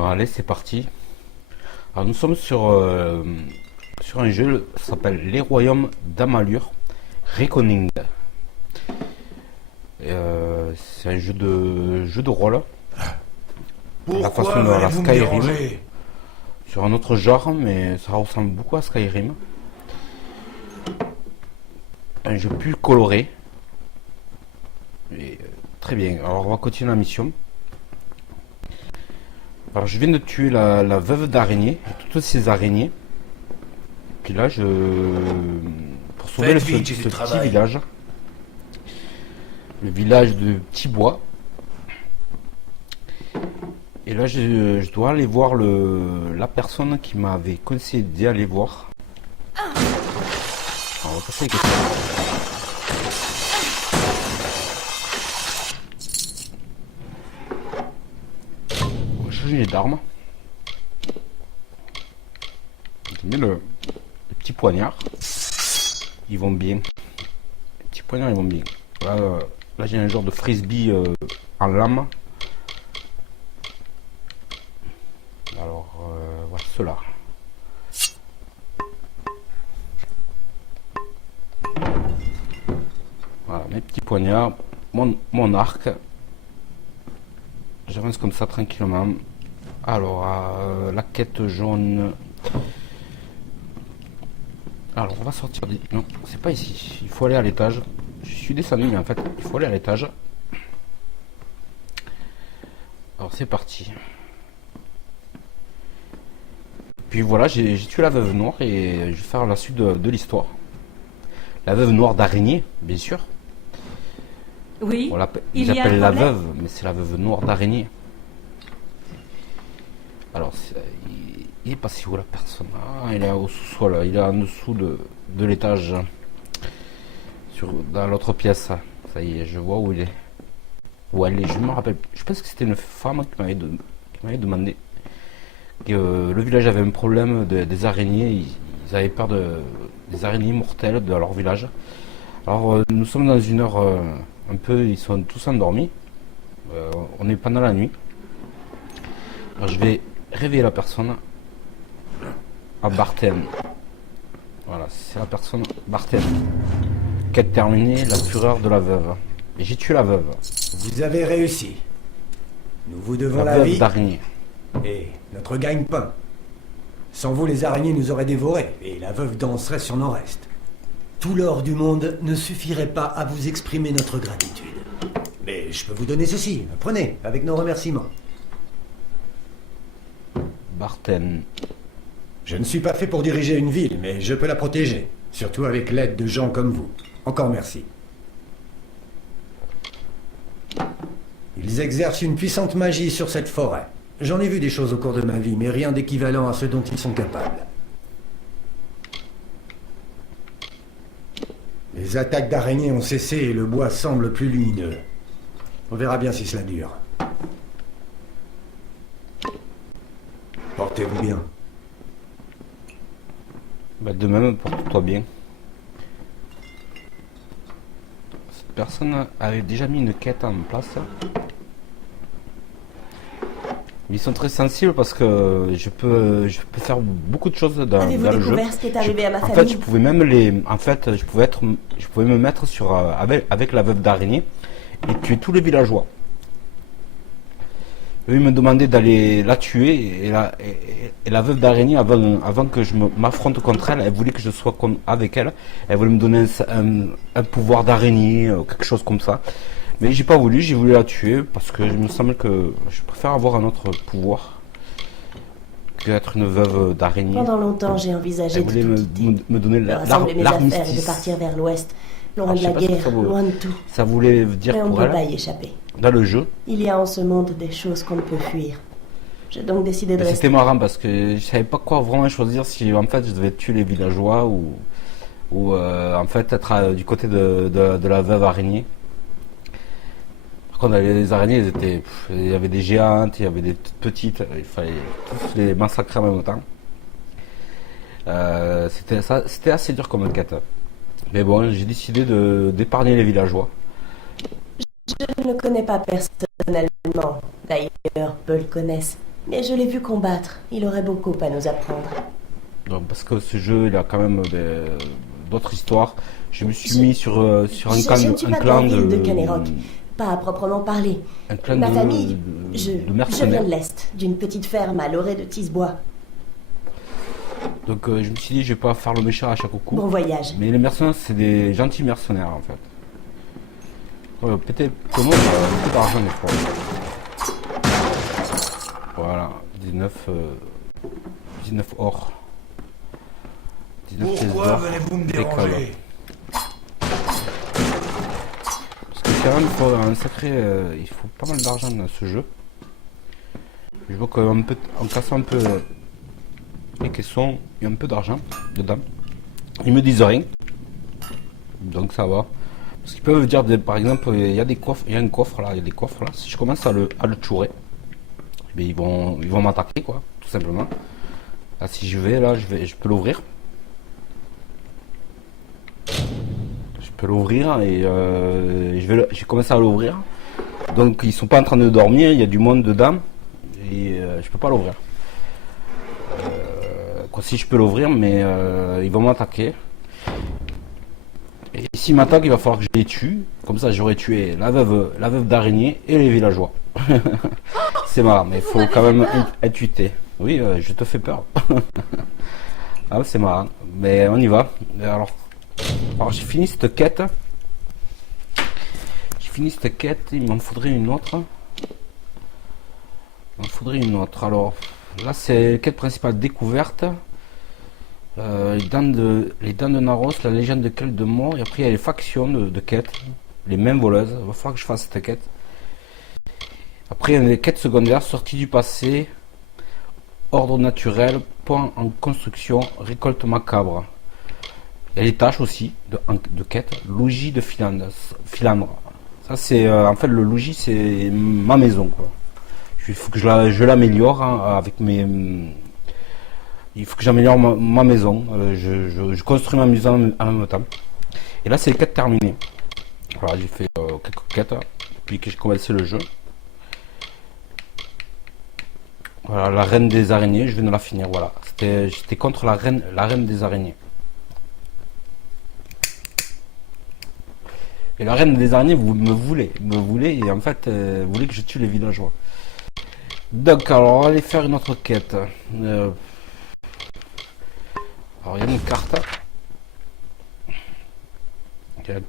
Bon allez, c'est parti. Alors nous sommes sur un jeu, ça s'appelle Les Royaumes d'Amalur Reckoning. C'est un jeu de rôle. La façon de la allez-vous me Skyrim. déranger? Sur un autre genre, mais ça ressemble beaucoup à Skyrim. Un jeu plus coloré. Et, très bien, alors on va continuer la mission. Alors je viens de tuer la veuve d'araignée, toutes ces araignées. Puis là pour sauver Faites vite, j'ai ce du petit travail. village. Le village de Petit Bois. Et là je dois aller voir la personne qui m'avait conseillé d'aller voir. Alors, on va passer les questions. On va changer d'arme. Mais les petits poignards, ils vont bien. Les petits poignards, ils vont bien. Là j'ai un genre de frisbee en lame. Alors, voilà ceux-là. Voilà, mes petits poignards, mon arc. J'avance comme ça tranquillement. Alors, la quête jaune. Alors, on va sortir des... Non, c'est pas ici. Il faut aller à l'étage. Je suis descendu, mais en fait, il faut aller à l'étage. Alors, c'est parti. Puis voilà, j'ai tué la veuve noire et je vais faire la suite de l'histoire. La veuve noire d'araignée, bien sûr. Oui, Ils il y a un appellent la problème. veuve, mais c'est la veuve noire d'araignée. Alors, il est passé où la personne? Ah, il est au sous-sol, il est en dessous de l'étage. Dans l'autre pièce. Ça y est, je vois où il est. Où elle est, je me rappelle. Je pense que c'était une femme qui m'avait demandé que le village avait un problème des araignées. Ils avaient peur des araignées mortelles de leur village. Alors, nous sommes dans une heure un peu. Ils sont tous endormis. On est pendant la nuit. Alors, je vais réveiller la personne à Barthen. Voilà, c'est la personne Barthen. Quête terminée, la fureur de la veuve. Et j'ai tué la veuve. Vous avez réussi. Nous vous devons La la veuve vie d'araignée. et notre gagne-pain. Sans vous, les araignées nous auraient dévorés et la veuve danserait sur nos restes. Tout l'or du monde ne suffirait pas à vous exprimer notre gratitude. Mais je peux vous donner ceci. Prenez, avec nos remerciements. Barthen. Je ne suis pas fait pour diriger une ville, mais je peux la protéger. Surtout avec l'aide de gens comme vous. Encore merci. Ils exercent une puissante magie sur cette forêt. J'en ai vu des choses au cours de ma vie, mais rien d'équivalent à ce dont ils sont capables. Les attaques d'araignées ont cessé et le bois semble plus lumineux. On verra bien si cela dure. Portez-vous bien. Bah, de même, porte-toi bien. Cette personne avait déjà mis une quête en place. Ils sont très sensibles parce que je peux faire beaucoup de choses dans Avez-vous le jeu. découvert ce qui est arrivé à ma En fait, famille? je pouvais même je pouvais me mettre sur avec la veuve d'araignée et tuer tous les villageois. Eux, ils me demandaient d'aller la tuer et la veuve d'araignée, avant que je m'affronte contre elle, elle voulait que je sois avec elle. Elle voulait me donner un pouvoir d'araignée, quelque chose comme ça. Mais j'ai pas voulu, j'ai voulu la tuer parce que il me semble que je préfère avoir un autre pouvoir que être une veuve d'araignée. Pendant longtemps, j'ai envisagé Elle de voulait tout quitter, me donner de rassembler mes affaires et de l'armistice. partir vers l'ouest, loin Ah, de je sais la pas ce que guerre, ça vaut. loin de tout. Ça voulait dire Mais on ne pour peut pas elle, y échapper. dans le jeu. Il y a en ce monde des choses qu'on ne peut fuir. J'ai donc décidé de Mais rester. c'était marrant parce que je savais pas quoi vraiment choisir, si en fait je devais tuer les villageois ou en fait être du côté de la veuve araignée. Par contre, les araignées, il y avait des géantes, il y avait des toutes petites, il fallait tous les massacrer en même temps. C'était assez dur comme quête. Mais bon, j'ai décidé d'épargner les villageois. Je ne le connais pas personnellement. D'ailleurs, peu le connaissent. Mais je l'ai vu combattre. Il aurait beaucoup à nous apprendre. Donc, parce que ce jeu, il a quand même d'autres histoires. Je me suis mis sur un Je ne suis pas de la ville de Caneroc, pas à proprement parler. un clan Ma de, famille, de je viens mercenaires. de l'Est, d'une petite ferme à l'orée de Tisbois. Donc je me suis dit, je vais pas faire le méchant à chaque coup. Bon voyage. Mais les mercenaires, c'est des gentils mercenaires en fait. Peut-être que moi, j'ai beaucoup d'argent des fois. Voilà, 19 or. 19 pièces Pourquoi d'or. venez-vous me Décolle. déranger? Parce que quand même, il faut un sacré, il faut pas mal d'argent dans ce jeu. Je vois qu'en cassant un peu les caissons, il y a un peu d'argent dedans. Ils me disent rien, donc ça va. Parce qu'ils peuvent dire, par exemple, il y a des coffres, il y a un coffre là, il y a des coffres là. Si je commence à le chourer, eh ils vont m'attaquer quoi, tout simplement. Là, si je vais là, je peux l'ouvrir. Je peux l'ouvrir et j'ai commencé à l'ouvrir. Donc ils sont pas en train de dormir, il y a du monde dedans et je peux pas l'ouvrir. Si je peux l'ouvrir, mais ils vont m'attaquer. Et s'ils m'attaquent, il va falloir que je les tue. Comme ça, j'aurais tué la veuve d'araignée et les villageois. C'est marrant, mais il faut quand même être tué. Oui, je te fais peur. Ah, c'est marrant, mais on y va. Alors j'ai fini cette quête. Il m'en faudrait une autre. Alors là, c'est quête principale découverte. Les dents de Naros, la légende de quête de mort. Et après, il y a les factions de quêtes. Les mêmes voleuses. Il va falloir que je fasse cette quête. Après, il y a les quêtes secondaires. Sortie du passé. Ordre naturel. Point en construction. Récolte macabre. Il y a les tâches aussi de quête. Logis de Philandre. Ça, c'est en fait le logis, c'est ma maison, quoi. Il faut que je l'améliore avec mes. Il faut que j'améliore ma maison. Je construis ma maison en même temps. Et là, c'est les quêtes terminées. Voilà, j'ai fait quelques quêtes depuis que j'ai commencé le jeu. Voilà, la reine des araignées, je viens de la finir. Voilà, j'étais contre la reine des araignées. Et la reine des araignées, vous me voulez, et en fait, vous voulez que je tue les villageois. Donc, alors, on va aller faire une autre quête. Alors, il y a une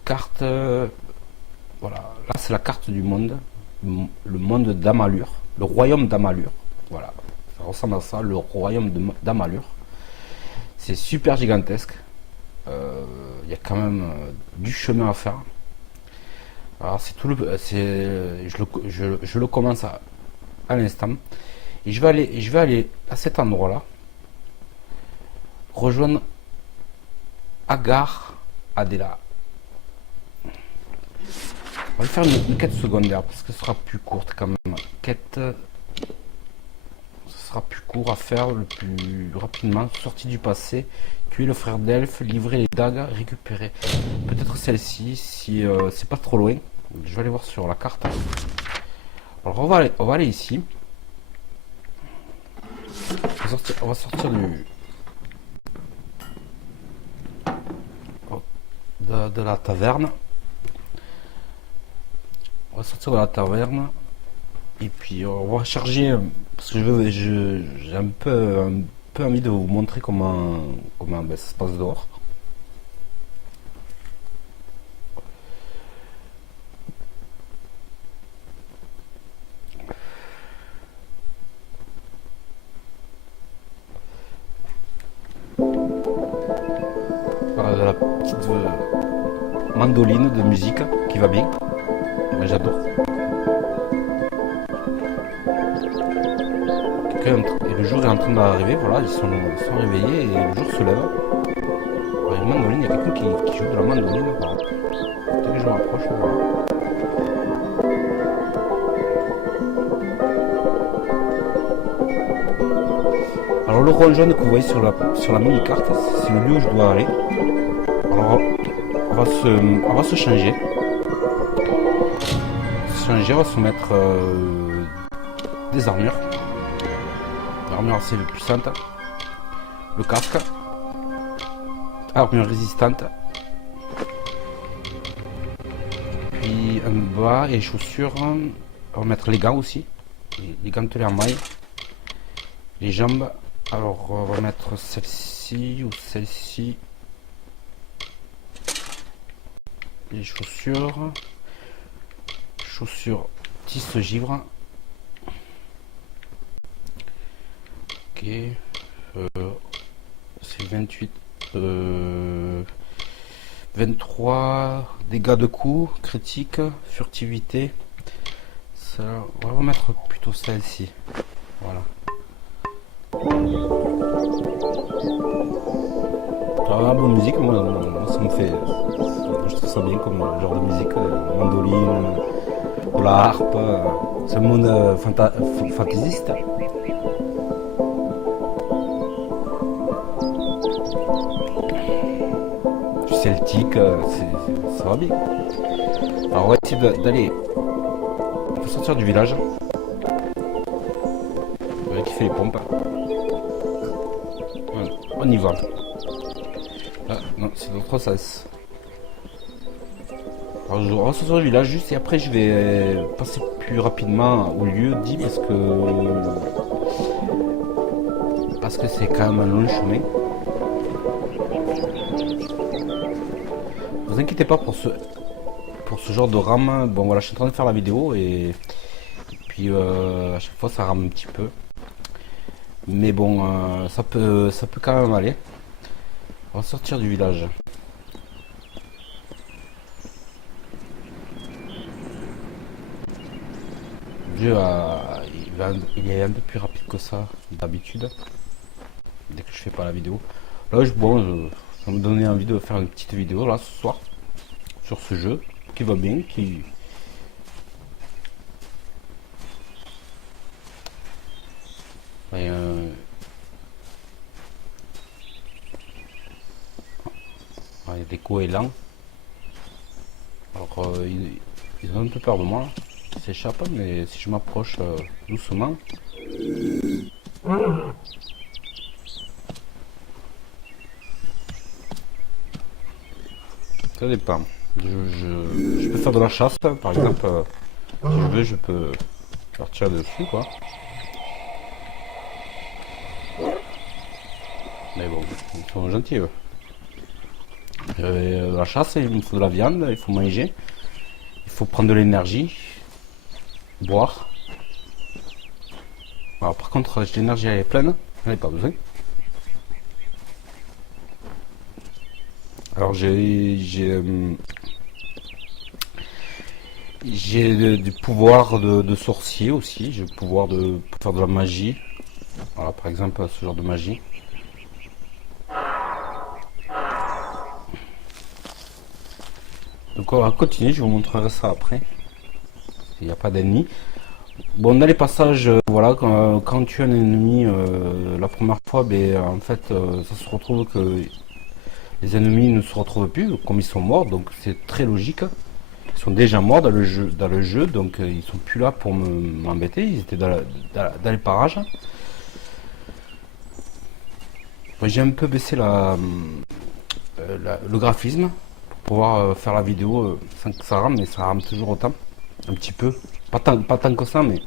carte. Voilà, là, c'est la carte du monde. Le monde d'Amalur. Le royaume d'Amalur. Voilà, ça ressemble à ça, le royaume d'Amalur. C'est super gigantesque. Il y a quand même du chemin à faire. Alors c'est tout je le commence à l'instant et je vais aller à cet endroit là rejoindre Agar Adela. On va faire une quête secondaire parce que ce sera plus courte quand même. Ce sera plus court à faire le plus rapidement. Sortie du passé, tuer le frère d'Elfe, livrer les dagues, récupérer peut-être celle-ci si c'est pas trop loin. Je vais aller voir sur la carte. Alors on va aller ici. On va sortir de la taverne. On va sortir de la taverne. Et puis on va charger. Parce que j'ai un peu envie de vous montrer comment ça se passe dehors. Voilà, de la petite mandoline de musique qui va bien. Moi, j'adore. Et le jour est en train d'arriver, voilà, ils sont réveillés et le jour se lève. Alors, il y a une mandoline, il y a quelqu'un qui joue de la mandoline. Voilà. Dès que je m'approche, voilà. Alors le rond jaune que vous voyez sur la mini-carte, c'est le lieu où je dois aller. Alors on va se changer. On va se mettre des armures. Armure assez puissante. Le casque. Armure résistante. Puis un bas et chaussures. On va mettre les gants aussi. Les gantelets en maille. Les jambes. Alors on va mettre celle-ci ou celle-ci. Les chaussures. Chaussures tisse givre. Ok. C'est 28. 23 dégâts de coups, critique, furtivité. Ça, on va remettre plutôt celle-ci. Voilà. Alors, la bonne musique, moi, ça me fait. Je trouve ça bien comme genre de musique, mandoline, de la harpe. C'est un monde fantaisiste. Celtique, ça va bien. Alors on va essayer d'aller. On peut sortir du village. On va kiffer les pompes. Voilà, on y va. Ah, non, c'est l'autre sens. Alors on va sortir du village juste et après je vais passer plus rapidement au lieu dit parce que c'est quand même un long chemin. Vous inquiétez pas pour ce genre de rame. Bon voilà, je suis en train de faire la vidéo et puis à chaque fois ça rame un petit peu. Mais bon, ça peut quand même aller. On va sortir du village. Dieu il est un peu plus rapide que ça d'habitude. Dès que je fais pas la vidéo. Là ça me donnait envie de faire une petite vidéo là ce soir sur ce jeu qui va bien, qui et, il y a des goélands. Alors ils ont un peu peur de moi, ils s'échappent, mais si je m'approche doucement. Ça dépend. Je peux faire de la chasse, par exemple. Si je veux, je peux leur tirer dessus, quoi. Mais bon, ils sont gentils, eux. La chasse, il me faut de la viande, il faut manger. Il faut prendre de l'énergie. Boire. Alors, par contre, l'énergie, elle est pleine. J'en ai pas besoin. Alors j'ai du pouvoir de sorcier aussi, j'ai le pouvoir de faire de la magie. Voilà, par exemple ce genre de magie. Donc on va continuer, je vous montrerai ça après. Il n'y a pas d'ennemis. Bon, dans les passages, voilà, quand tu as un ennemi la première fois, ben, en fait ça se retrouve que les ennemis ne se retrouvent plus, comme ils sont morts, donc c'est très logique. Ils sont déjà morts dans le jeu, donc ils sont plus là pour m'embêter, ils étaient dans les parages. J'ai un peu baissé le graphisme pour pouvoir faire la vidéo sans que ça rame, mais ça rame toujours autant, un petit peu. Pas tant que ça, mais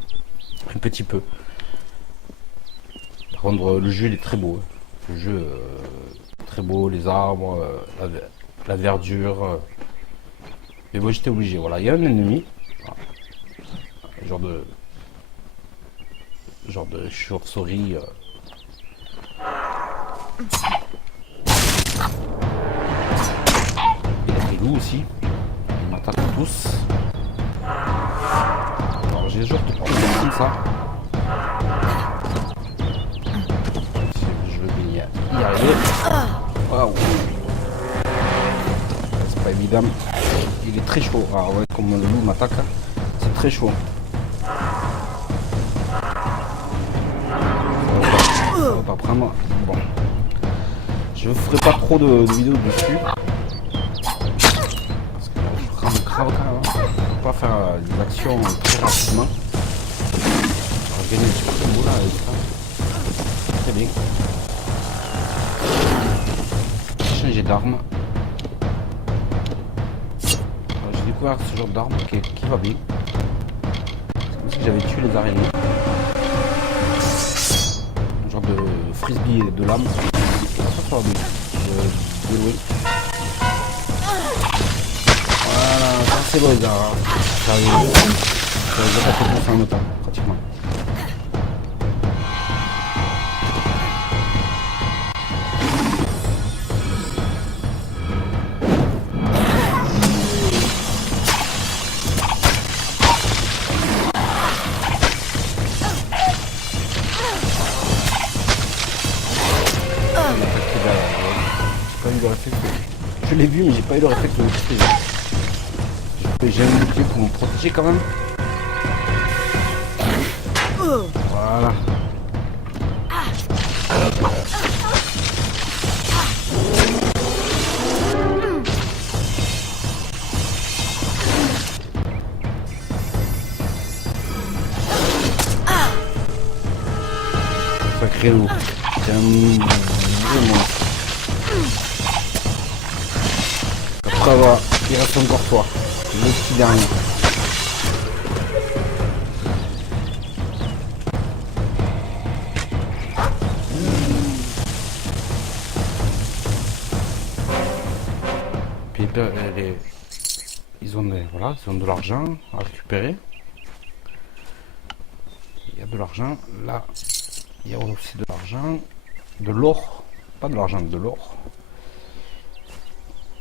un petit peu. Par contre, le jeu il est très beau. Le jeu très beau, les arbres, la verdure. Mais moi j'étais obligé. Voilà, il y a un ennemi. Voilà. Genre de chauve-souris. Il y a des loups aussi. Ils m'attaquent tous. Alors j'ai genre de problème comme ça. Je veux bien y arriver. Waouh. C'est pas évident. Il est très chaud. Ah ouais, comme le loup m'attaque, c'est très chaud. Ça va pas prendre. Bon. Je ferai pas trop de vidéos dessus. Parce que je rame grave quand même. On peut pas faire des actions très rapidement. On va gagner un petit peu de bout là avec ça. bien. Changer d'arme. J'ai découvert ce genre d'arme qui va bien. C'est comme si j'avais tué les araignées. Un genre de frisbee de lame. Ça va bien. De loin. Voilà, ça c'est bon les gars. Ça va fait en temps, pratiquement. Je l'ai vu mais j'ai pas eu le réflexe de le tuer. J'ai un bouclier pour me protéger quand même. Voilà. Sacré loup. C'est un vrai monstre. Après voilà, il reste encore toi. Le petit dernier. Puis ils ont voilà, ils ont de l'argent à récupérer. Il y a de l'argent là. Il y a aussi de l'argent, de l'or, pas de l'argent, de l'or.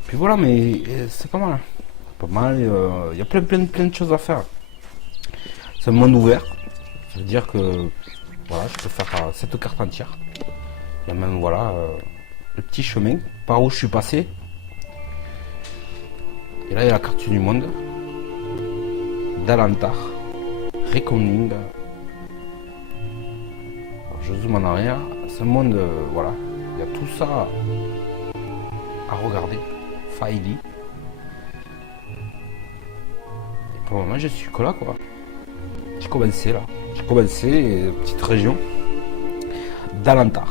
Puis voilà, mais c'est pas mal. Pas mal, il y a plein de choses à faire. C'est un monde ouvert. Ça veut dire que voilà, je peux faire cette carte entière. Il y a même voilà le petit chemin par où je suis passé. Et là il y a la carte du monde. Dalantar. Reckoning. Je zoome en arrière, ce monde, voilà, il y a tout ça à regarder. Faili. Et pour le moment, je suis que là, quoi. J'ai commencé là. J'ai commencé petite région d'Alantar.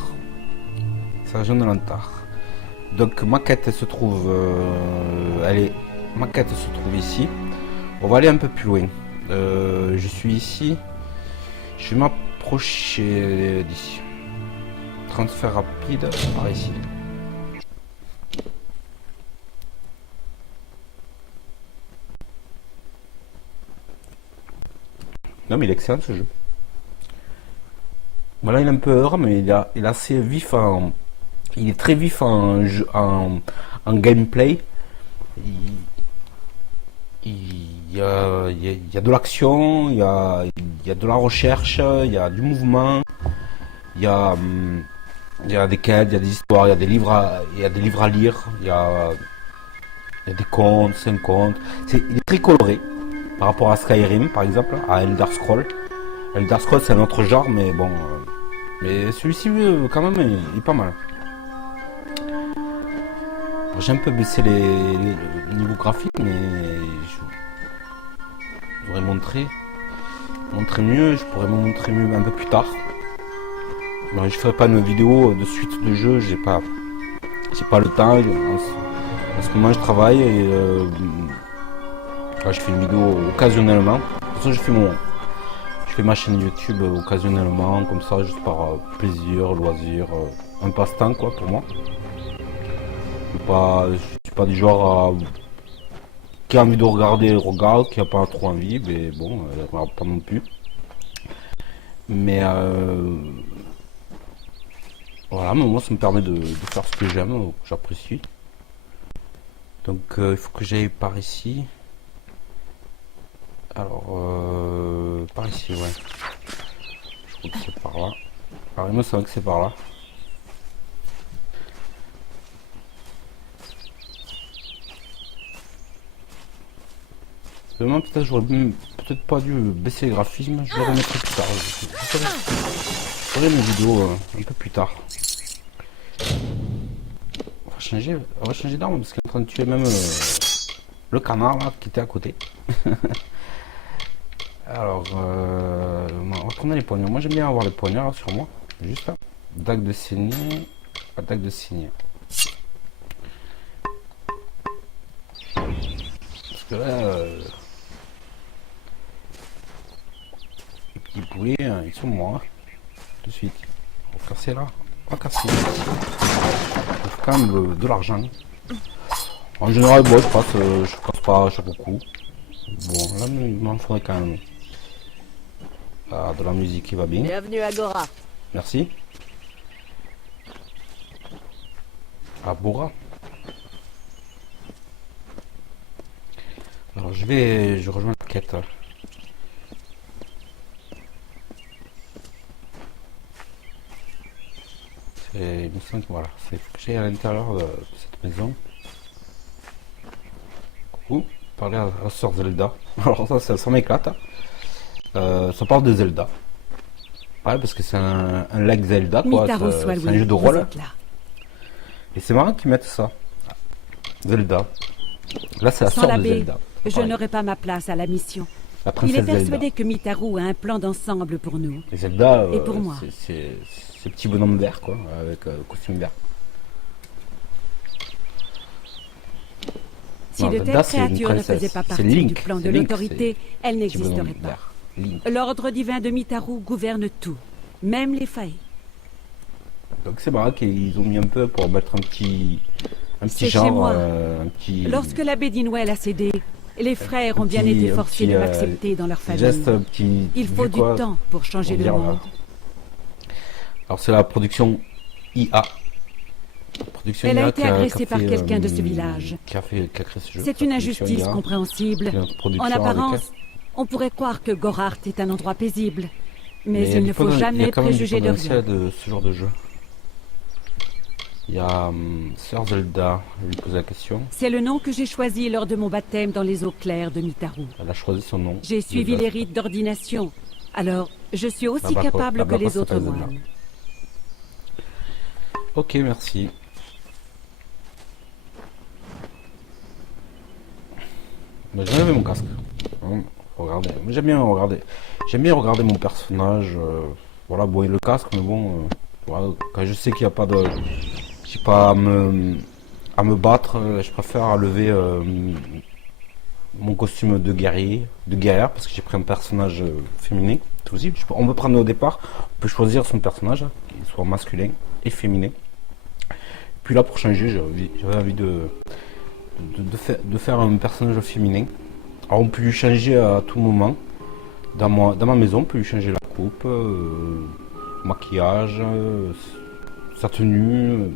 C'est la région d'Alantar. Donc ma quête elle se trouve, ma quête se trouve ici. On va aller un peu plus loin. Je suis ici. Je vais m'approcher d'ici. Transfert rapide par ici. Non mais il est excellent ce jeu. Voilà, il est un peu heureux mais il est assez vif il est très vif en gameplay. Il y a de l'action, il y a de la recherche, il y a du mouvement, il y a des quêtes, il y a des histoires, il y a des livres à lire, il y a des contes, 5 contes. Il est très coloré par rapport à Skyrim par exemple, à Elder Scrolls. Elder Scrolls c'est un autre genre mais bon, mais celui-ci quand même il est pas mal. J'ai un peu baissé les niveaux graphiques mais je voudrais montrer mieux, je pourrais me montrer mieux un peu plus tard. Bon, je ferai pas une vidéo de suite de jeu, j'ai pas le temps. En ce moment je travaille et là, je fais une vidéo occasionnellement. De toute façon je fais ma chaîne YouTube occasionnellement, comme ça juste par plaisir, loisir, un passe-temps quoi pour moi. Je suis pas du genre qui a envie de regarder, regarde, qui a pas trop envie, mais bon, pas non plus. Mais voilà, mais moi ça me permet de faire ce que j'aime, que j'apprécie. Donc il faut que j'aille par ici. Alors par ici, ouais. Je crois que c'est par là. Alors il me semble que c'est par là. Demain peut-être j'aurais peut-être pas dû baisser les graphismes, je les remettrai plus tard. Je ferai mes vidéos un peu plus tard. On va changer d'arme parce qu'il est en train de tuer même le canard là qui était à côté. Alors on va prendre les poignards. Moi j'aime bien avoir les poignards sur moi. Juste là. Dague de saignée. Attaque de saignée. Parce que là, les petits poulets, ils sont morts. Tout de suite. On va casser là. On va casser ici. On fait quand même de l'argent. En général, bon, je casse pas chaque coup. Bon, là, il m'en faudrait quand même. Ah, de la musique qui va bien. Bienvenue à Gora. Merci. À Bora. Alors je rejoins la quête. Il me semble que voilà, c'est que j'ai à l'intérieur de cette maison. Coucou, parler à la sœur Zelda. Alors ça m'éclate. Ça parle de Zelda. Ouais, parce que c'est un lag Zelda, quoi. C'est un jeu de rôle. Et c'est marrant qu'ils mettent ça. Zelda. Là, c'est la Sans sœur de l'abbé, Zelda. je n'aurai pas ma place à la mission. La Il princesse est persuadé Zelda. que Mitaru a un plan d'ensemble pour nous. Et Zelda, Et pour moi. c'est petit bonhomme vert, quoi, avec costume vert. Si Non, de Zelda, telles c'est une créatures ne princesse. faisaient pas C'est partie Link, du plan de c'est Link, l'autorité, elles Petit bonhomme n'existeraient pas. vert. Link. L'ordre divin de Mitaru gouverne tout, même les failles. Donc c'est marrant qu'ils ont mis un peu pour mettre un petit C'est genre, chez moi. un petit Lorsque l'abbé Dinwell a cédé, les frères ont bien petit- été forcés de petit, m'accepter dans leur famille. geste, un petit. Il faut du quoi, temps pour changer pour le dire, monde. Alors c'est la production IA. Production Elle a IA été qui agressée qui a par fait, quelqu'un de ce village. Qui a créé ce jeu. C'est la une production injustice IA, compréhensible. qui est notre production En avec apparence, on pourrait croire que Gorhart est un endroit paisible. Mais il y a il du ne faut il y a jamais quand même du préjuger de potentiel rien. de ce genre de jeu. Il y a Sœur Zelda, je lui pose la question. C'est le nom que j'ai choisi lors de mon baptême dans les eaux claires de Mitaru. Elle a choisi son nom. J'ai suivi Zelda. les rites d'ordination. Alors, je suis aussi Là-bas, capable là-bas, que les ça autres s'appelle Zelda. moines. Ok, merci. Mais j'ai enlevé mon casque. Regardez. Mais j'aime bien regarder. J'aime bien regarder mon personnage. Voilà, bon, et le casque, mais bon, voilà, quand je sais qu'il n'y a pas de. J'ai pas à me battre, je préfère lever mon costume de guerrier, de guerrière, parce que j'ai pris un personnage féminin. C'est possible. On peut prendre au départ, on peut choisir son personnage, qu'il soit masculin et féminin. Puis là, pour changer, j'avais envie de faire un personnage féminin. Alors on peut lui changer à tout moment. Dans ma maison, on peut lui changer la coupe, maquillage, sa tenue.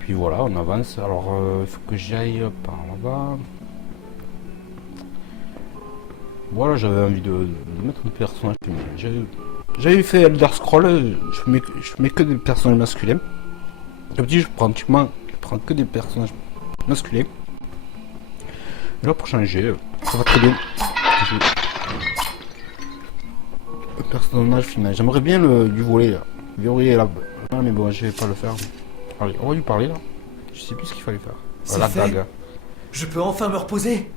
Puis voilà, on avance. Alors il faut que j'aille par là-bas. Voilà, j'avais envie de mettre un personnage féminin. J'avais fait Elder Scrolls, je mets que des personnages masculins. D'habitude, je prends que des personnages masculins. Et là, pour changer, ça va très bien. Un personnage féminin. J'aimerais bien lui voler là. Lui voler là. Ah, mais bon, je vais pas le faire. Allez, on va lui parler là. Je sais plus ce qu'il fallait faire. C'est La fait. dague. Je peux enfin me reposer.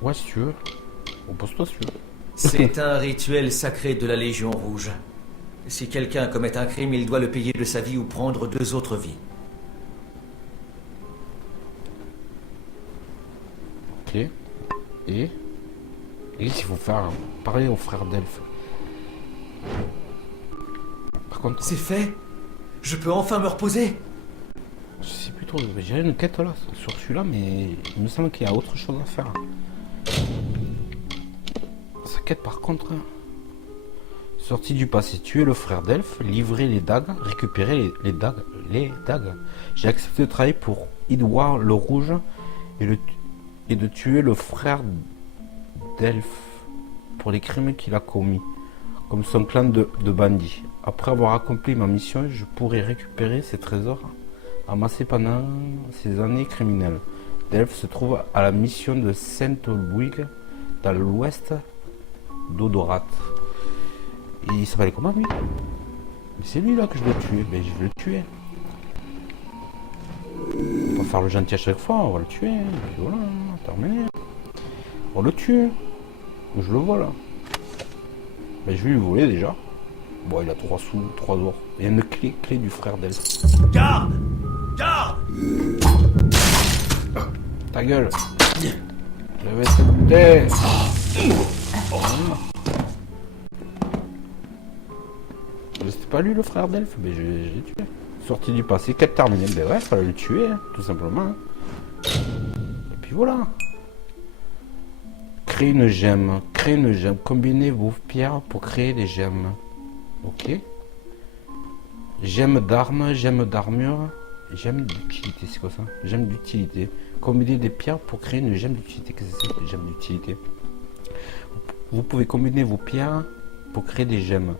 Ouais, si tu veux. Repose-toi si tu veux. C'est un rituel sacré de la Légion Rouge. Si quelqu'un commet un crime, il doit le payer de sa vie ou prendre 2 autres vies. Ok. Et il faut faire pareil aux frères d'Elf. Par contre, C'est fait. Je peux enfin me reposer. je sais plus trop. J'ai une quête là sur celui-là, mais il me semble qu'il y a autre chose à faire. Sa quête par contre. Sortie du passé, tuer le frère d'Elf, livrer les dagues, récupérer les dagues. J'ai accepté de travailler pour Edouard le Rouge et de tuer le frère d'Elf pour les crimes qu'il a commis, comme son clan de bandits. Après avoir accompli ma mission, je pourrai récupérer ces trésors amassés pendant ces années criminelles. Delphes se trouve à la mission de Saint-Olwig, dans l'ouest d'Odorat. Et il s'appelle comment lui? Mais c'est lui là que je dois tuer. Mais je vais le tuer. On va faire le gentil à chaque fois, on va le tuer. Et puis voilà, terminé. On le tue. Je le vois là. Ben, je vais lui voler déjà. Bon, il a 3 sous, 3 or. Il y a une clé du frère d'Elf. Garde! Garde! Ta gueule. Je vais te C'était pas lui le frère d'Elf, mais je l'ai tué. Sorti du passé, quête terminée. Ben ouais, fallait le tuer, hein, tout simplement. Hein. Et puis voilà. Créer une gemme. Créer une gemme. Combinez vos pierres pour créer des gemmes. Ok. Gemme d'armes, gemme d'armure, gemme d'utilité, c'est quoi ça? Gemme d'utilité. Combiner des pierres pour créer une gemme d'utilité. Qu'est-ce que c'est, gemme d'utilité? Vous pouvez combiner vos pierres pour créer des gemmes.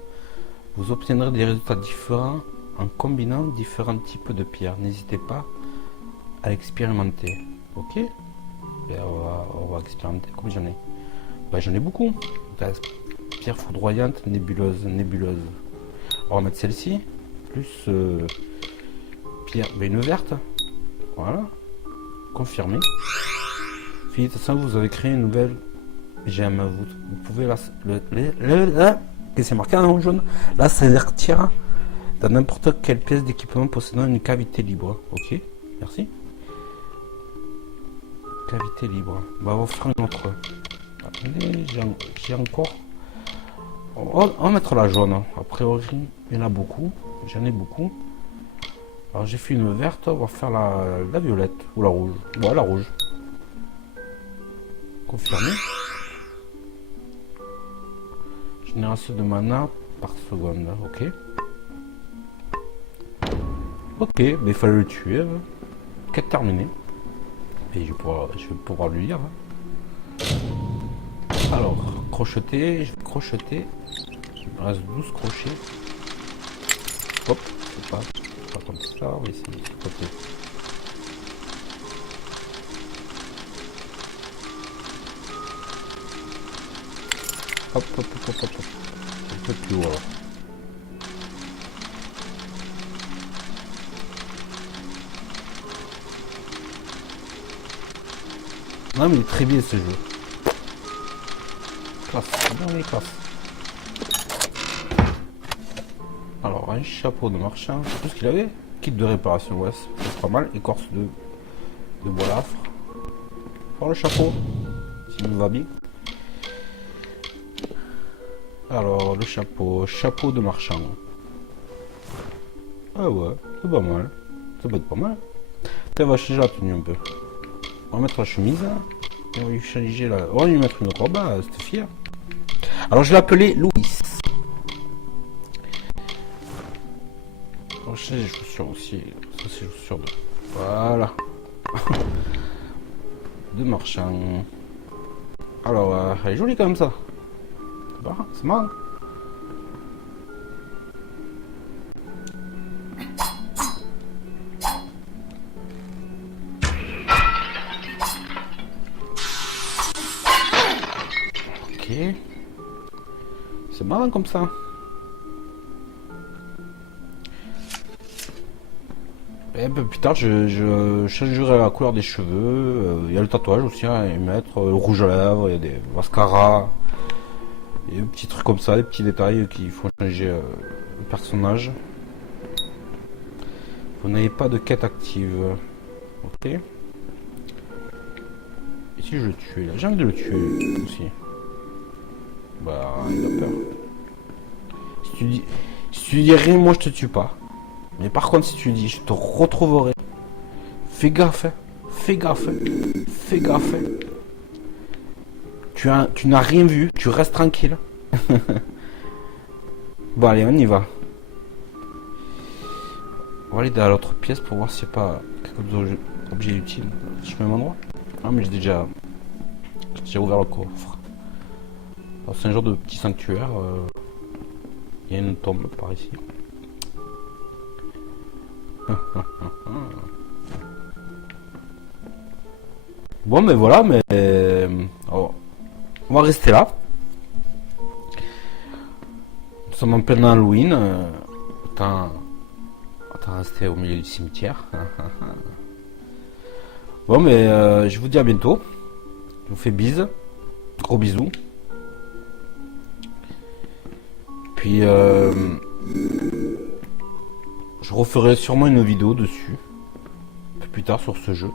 Vous obtiendrez des résultats différents en combinant différents types de pierres. N'hésitez pas à expérimenter. Ok? Et on va expérimenter. Combien j'en ai? Bah, j'en ai beaucoup. Pierre foudroyante, nébuleuse. On va mettre celle-ci. Plus pierre. Mais une verte. Voilà. Confirmé. Fini de ça, vous avez créé une nouvelle gemme. Vous pouvez la. C'est marqué en jaune. Là, ça retire dans n'importe quelle pièce d'équipement possédant une cavité libre. Ok, merci. Cavité libre. Bah, on va faire une autre. Attendez, j'ai encore. On va mettre la jaune. A priori, il y en a beaucoup. J'en ai beaucoup. Alors, j'ai fait une verte. On va faire la violette ou la rouge. Bon, la rouge. Confirmé. Génération de mana par seconde, ok. Ok, mais il fallait le tuer. Quête terminée. Et je vais pouvoir lui dire. Alors, crocheter, je vais crocheter. Il me reste 12 crochets. Hop, c'est pas comme ça, on va essayer de côté. Hop. Un peu plus haut alors. Non mais il est très bien ce jeu. Classe, bien les classes. Alors un chapeau de marchand, c'est tout ce qu'il avait. Kit de réparation, ouais, c'est pas mal. Écorce de bois d'afre. Pour le chapeau, s'il me va bien. Alors, le chapeau de marchand. Ah ouais, c'est pas mal. Ça peut être pas mal. Ça va changer la tenue un peu. On va mettre la chemise. Et on va lui changer la. On va lui mettre une robe, c'était fier. Alors, je l'ai appelé Louis. On va changer les chaussures aussi. Ça, c'est les chaussures de. Voilà. De marchand. Alors, elle est jolie comme ça. C'est marrant. Ok. C'est marrant comme ça. Et un peu plus tard, je changerai la couleur des cheveux. Il y a le tatouage aussi à y mettre. Le rouge à lèvres, il y a des mascaras. Il y a des petits trucs comme ça, des petits détails qui font changer le personnage. Vous n'avez pas de quête active. Ok. Et si je le tue là? J'ai envie de le tuer aussi. Bah, il a peur. Si tu dis rien, moi je te tue pas. Mais par contre, si tu dis je te retrouverai, fais gaffe. Fais gaffe. Tu n'as rien vu, tu restes tranquille. Bon allez, on y va. On va aller dans l'autre pièce pour voir s'il n'y a pas quelques objets utiles. Je mets mon endroit. Ah mais j'ai déjà ouvert le coffre. C'est un genre de petit sanctuaire. Il y a une tombe par ici. Bon mais voilà, mais on va rester là. Nous sommes en plein Halloween. Autant rester au milieu du cimetière. Bon mais je vous dis à bientôt. Je vous fais bise. Gros bisous. puis je referai sûrement une vidéo dessus un peu plus tard sur ce jeu.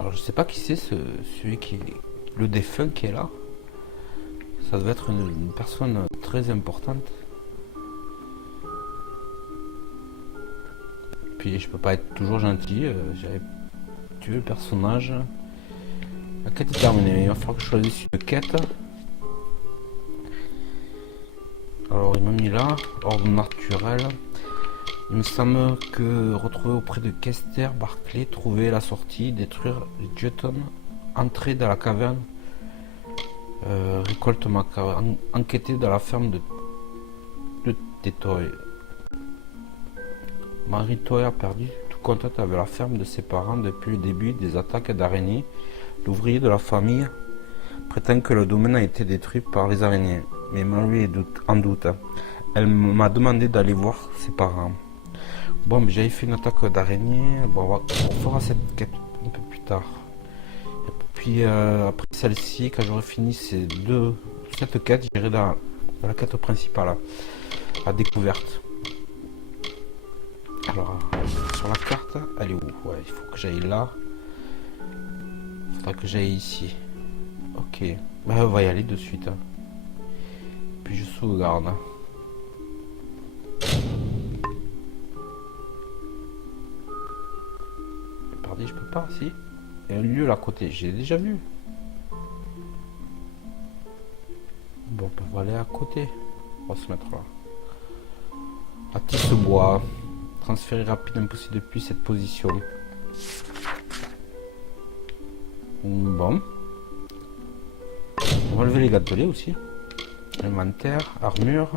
Alors je sais pas qui c'est celui qui est le défunt qui est là. Ça devait être une personne très importante. Puis je peux pas être toujours gentil. J'avais tué le personnage. La quête est terminée. Il va falloir que je choisisse une quête. Alors il m'a mis là, ordre naturel. Il me semble que retrouver auprès de Kester, Barclay, trouver la sortie, détruire les Jutons, entrer dans la caverne, récolte ma caverne, enquêter dans la ferme de Tétoy. Marie-Toy a perdu tout contact avec la ferme de ses parents depuis le début des attaques d'araignées. L'ouvrier de la famille prétend que le domaine a été détruit par les araignées, mais Marie est en doute. Elle m'a demandé d'aller voir ses parents. Bon, mais j'avais fait une attaque d'araignée. Bon, on fera cette quête un peu plus tard. Et puis après celle-ci, quand j'aurai fini cette quête, j'irai dans la quête principale, la découverte. Alors, sur la carte, elle est où? Ouais, il faut que j'aille là. Il faudra que j'aille ici. Ok, bah, on va y aller de suite. Puis je sauvegarde. Pardon, je peux pas, si. Il y a un lieu là à côté, j'ai déjà vu. Bon, on va aller à côté. On va se mettre là. À Tisse-Bois. Transférer rapide impossible depuis cette position. Bon. On va lever les gâtelets aussi. Inventaire, armure.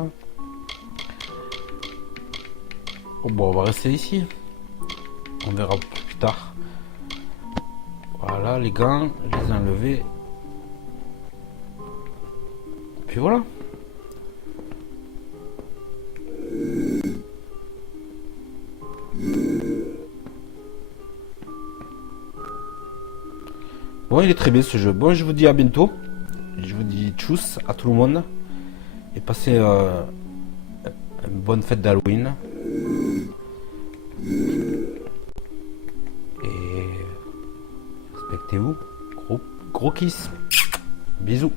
Oh, bon, on va rester ici. On verra plus tard. Voilà, les gants, je les ai enlevés. Puis voilà. Bon, il est très bien ce jeu. Bon, je vous dis à bientôt. Je vous dis tchuss à tout le monde. Et passez une bonne fête d'Halloween. Et respectez-vous. Gros kiss. Bisous.